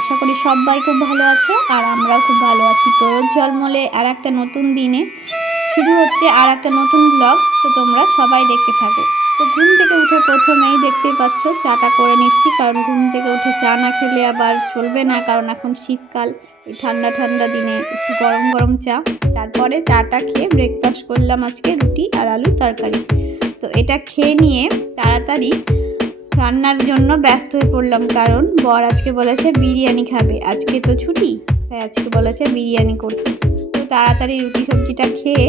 আশা করি সবাই খুব ভালো আছো আর আমরাও খুব ভালো আছি। তো ঝলমলে আর একটা নতুন দিনে শুরু হচ্ছে আর একটা নতুন ব্লগ তো তোমরা সবাই দেখতে থাকো। তো ঘুম থেকে উঠে প্রথমেই দেখতেই পাচ্ছ চাটা করে নিচ্ছি, কারণ ঘুম থেকে উঠে চা না খেলে আবার চলবে না, কারণ এখন শীতকাল, এই ঠান্ডা ঠান্ডা দিনে একটু গরম গরম চা। তারপরে চাটা খেয়ে ব্রেকফাস্ট করলাম আজকে, রুটি আর আলু তরকারি। তো এটা খেয়ে নিয়ে তাড়াতাড়ি রান্নার জন্য ব্যস্ত হয়ে পড়লাম কারণ বর আজকে বলেছে বিরিয়ানি খাবে। আজকে তো ছুটি, তাই আজকে বলেছে বিরিয়ানি করতে। তো তাড়াতাড়ি রুটি সবজিটা খেয়ে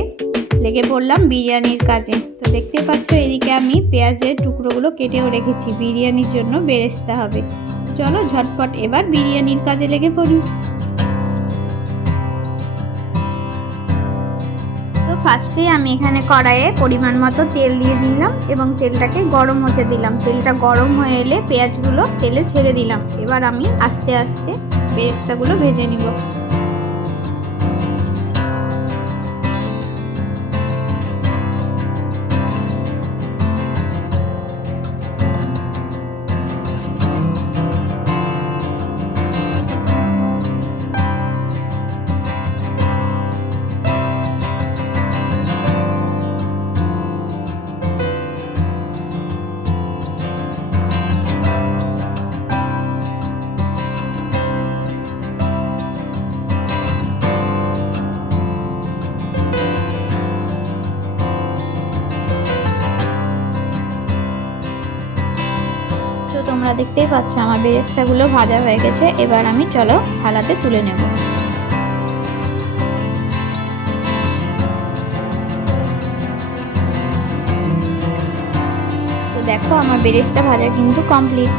লেগে পড়লাম বিরিয়ানির কাজে। তো দেখতে পাচ্ছ এদিকে আমি পেঁয়াজের টুকরোগুলো কেটেও রেখেছি। বিরিয়ানির জন্য বেরেস্তা হবে। চলো ঝটপট এবার বিরিয়ানির কাজে লেগে পড়ি। ফার্স্টে আমি এখানে কড়াইয়ে পরিমাণ মতো তেল দিয়ে দিলাম এবং তেলটাকে গরম হতে দিলাম। তেলটা গরম হয়ে এলে পেঁয়াজগুলো তেলে ছেড়ে দিলাম। এবার আমি আস্তে আস্তে বেরেস্তাগুলো ভেজে নিব। তোমরা দেখতেই পাচ্ছ, আমার বেরেস্তাগুলো ভাজা হয়ে গেছে। এবার আমি চলো থালাতে তুলে নেব। তো দেখো, আমার বেরেস্তা ভাজা কিন্তু কমপ্লিট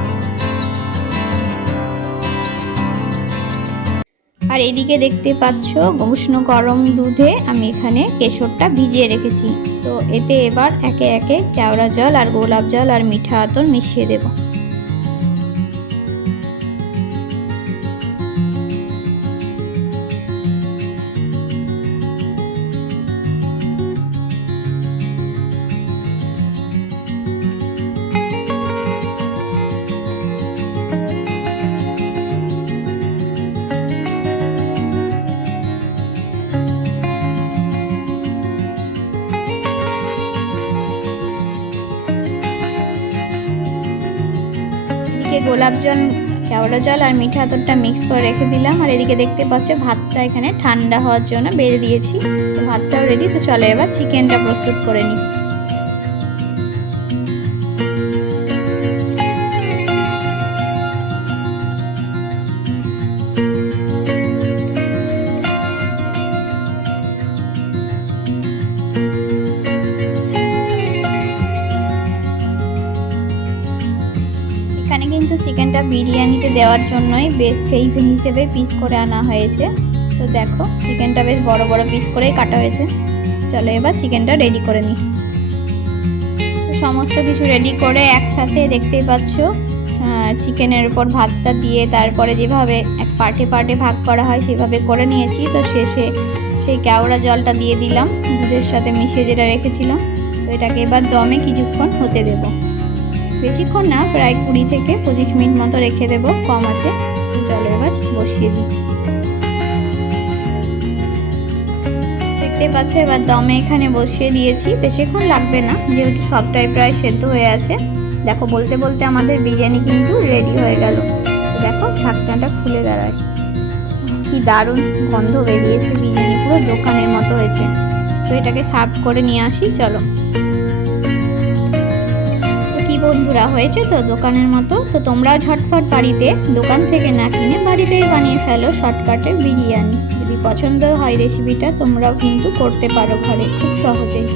আর এদিকে দেখতে পাচ্ছ, উষ্ণ গরম দুধে আমি এখানে কেশরটা ভিজিয়ে রেখেছি। তো এতে এবার একে একে কেওড়া জল আর গোলাপ জল আর মিঠা আতর মিশিয়ে দেবো। গোলাপ জল কেওড়া জল আর মিঠা আতরটা মিক্স করে রেখে দিলাম। আর এদিকে দেখতে পাচ্ছ, ভাতটা এখানে ঠান্ডা হওয়ার জন্য বেড়ে দিয়েছি। তো ভাতটাও রেডি তো চলো এবার চিকেনটা প্রস্তুত করে নিই। কিন্তু চিকেনটা বিরিয়ানিতে দেওয়ার জন্যই বেশ সেই হিসেবে পিস করে আনা হয়েছে। তো দেখো, চিকেনটা বেশ বড় বড় পিস করেই কাটা হয়েছে। চলো এবার চিকেনটা রেডি করে নিই। সমস্ত কিছু রেডি করে একসাথে দেখতেই পাচ্ছ চিকেনের উপর ভাতটা দিয়ে তারপরে যেভাবে এক পার্টে পার্টে ভাগ করা হয় সেভাবে করে নিয়েছি। তো শেষে সেই কেওড়া জলটা দিয়ে দিলাম, দুধের সাথে মিশিয়ে যেটা রেখেছিলাম। তো এটাকে এবার দমে কিছুক্ষণ হতে দেবো। বেশিক্ষণ না, প্রায় কুড়ি থেকে পঁচিশ মিনিট মতো রেখে দেবো, কম আছে। চলো এবার বসিয়ে দিই দেখতে পাচ্ছ, এবার দমে এখানে বসিয়ে দিয়েছি। বেশিক্ষণ লাগবে না, যেহেতু সবটাই প্রায় সেদ্ধ হয়ে আছে। দেখো, বলতে বলতে আমাদের বিরিয়ানি কিন্তু রেডি হয়ে গেল। দেখো, ঢাকনাটা খুলে দাঁড়ায়। কি দারুণ গন্ধ বেরিয়েছে বিরিয়ানি, পুরো দোকানের মতো হয়েছে। তো এটাকে সার্ভ করে নিয়ে আসি, চলো। বন্ধুরা হয়েছে তো দোকানের মতো? তো তোমরাও ঝটফট বাড়িতে দোকান থেকে না কিনে বাড়িতেই বানিয়ে ফেলো শর্টকাটে বিরিয়ানি। যদি পছন্দ হয় রেসিপিটা তোমরাও কিন্তু করতে পারো ঘরে, খুব সহজেই।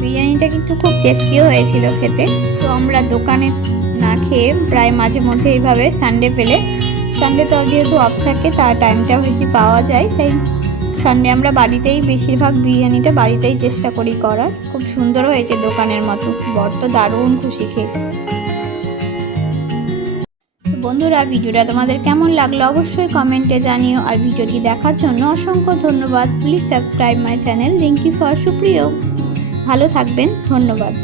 বিরিয়ানিটা কিন্তু খুব টেস্টিও হয়েছিল খেতে। তো আমরা দোকানে না খেয়ে প্রায় মাঝে মধ্যে এইভাবে সানডে পেলে সানডে তো যেহেতু অফ থাকে তার টাইমটা বেশি পাওয়া যায়, তাই সানডে আমরা বাড়িতেই বেশিরভাগ বিরিয়ানিটা বাড়িতেই চেষ্টা করি করার। খুব সুন্দর হয়েছে দোকানের মতো। বর তো দারুণ খুশি খেয়ে। বন্ধুরা, ভিডিওটা তোমাদের কেমন লাগল অবশ্যই কমেন্টে জানিও। আর ভিডিওটি দেখার জন্য অসংখ্য ধন্যবাদ। Please subscribe my channel you for Supriyo. ভালো থাকবেন। ধন্যবাদ।